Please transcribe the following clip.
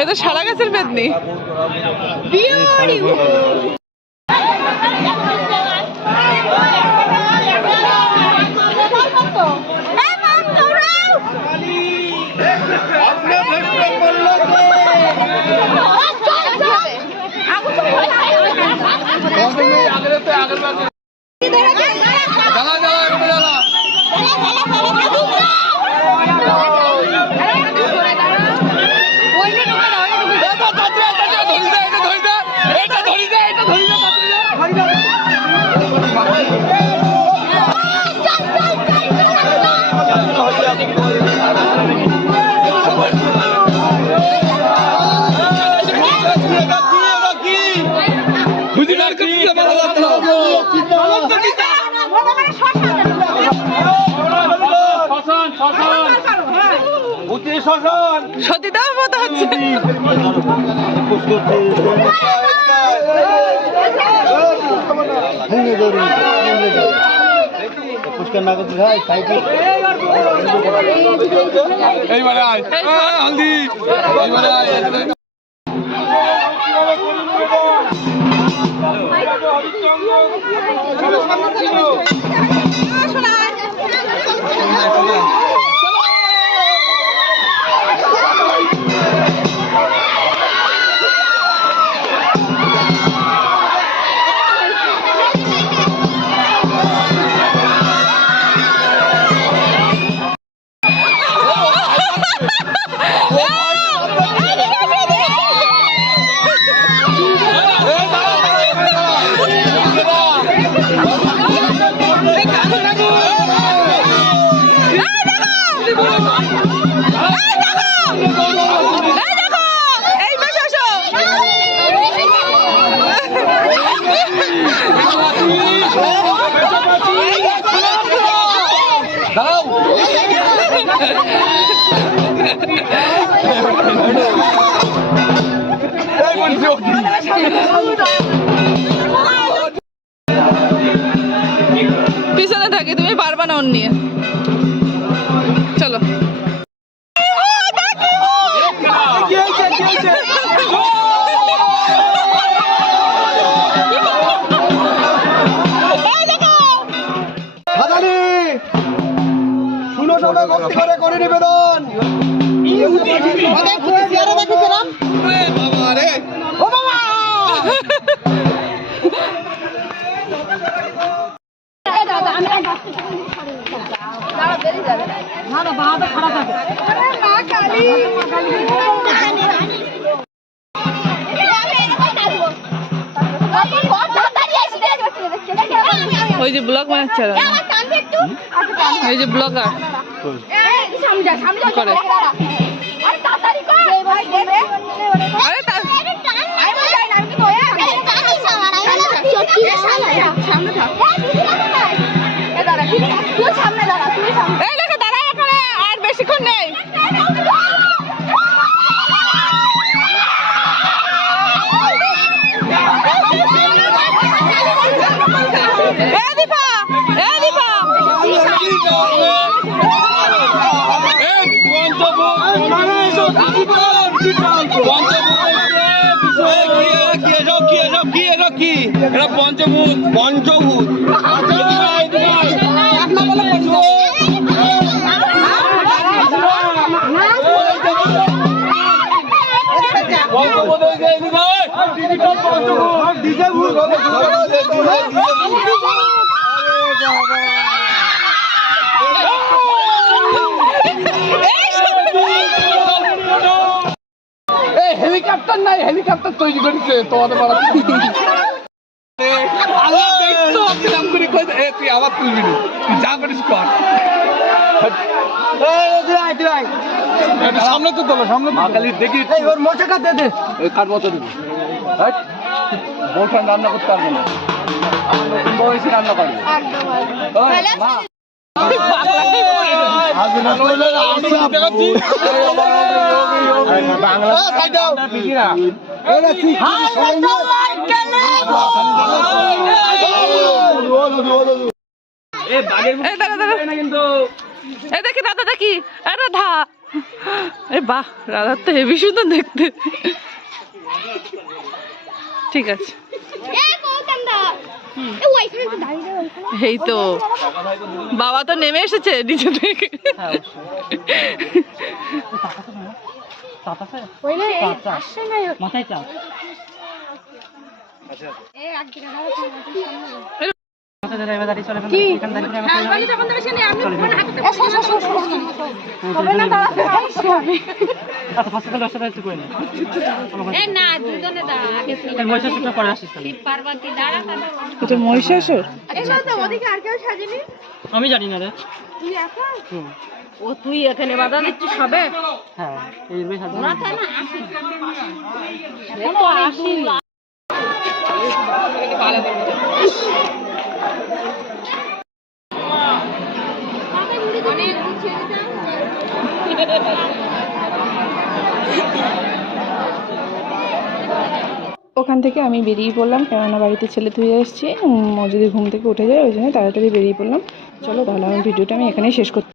এটা সারা গাছের পেতনি। সতীদাহ মতো হচ্ছে। পিছনে থাকি, তুমি পারবা না ওর নিয়ে। চলো করে নিবেদন ওই যে ব্লগ বানাচ্ছে, ওই যে ব্লগার করে। দাঁড়া, এখানে আর বেশিক্ষণ নেই। পঞ্চভূত পঞ্চভূত হেলিকপ্টার নাই, হেলিকপ্টার তৈরি করেছে তোমাদের পাড়া। তুই আবার তুলবি না, যা করিস কর। সামনে তো তোলো, সামনে খালি দেখি ওর মশাটা দে দে। কার মতো দিবি? বলছেন রান্না করতে পারবো না, নতুন বয়সে রান্না পারবো। এই দেখি রাধা দেখি, রাধা, এ বাহ, রাধার তো হেভি সুন্দর দেখতে। ঠিক আছে, এই তো বাবা তো নেমে এসেছে নিচে থেকে। মাথায় চাপ মহিষাসুর, আমি জানি না রে। ও তুই এখানে বাধা দিচ্ছিস হবে? হ্যাঁ এই ওখান থেকে আমি বেরিয়ে পড়লাম, কেননা বাড়িতে ছেলে ধুয়ে এসেছি, ও যদি ঘুম থেকে উঠে যায় ওই জন্য তাড়াতাড়ি বেরিয়ে পড়লাম। চলো তাহলে আমার ভিডিওটা আমি এখানেই শেষ করছি।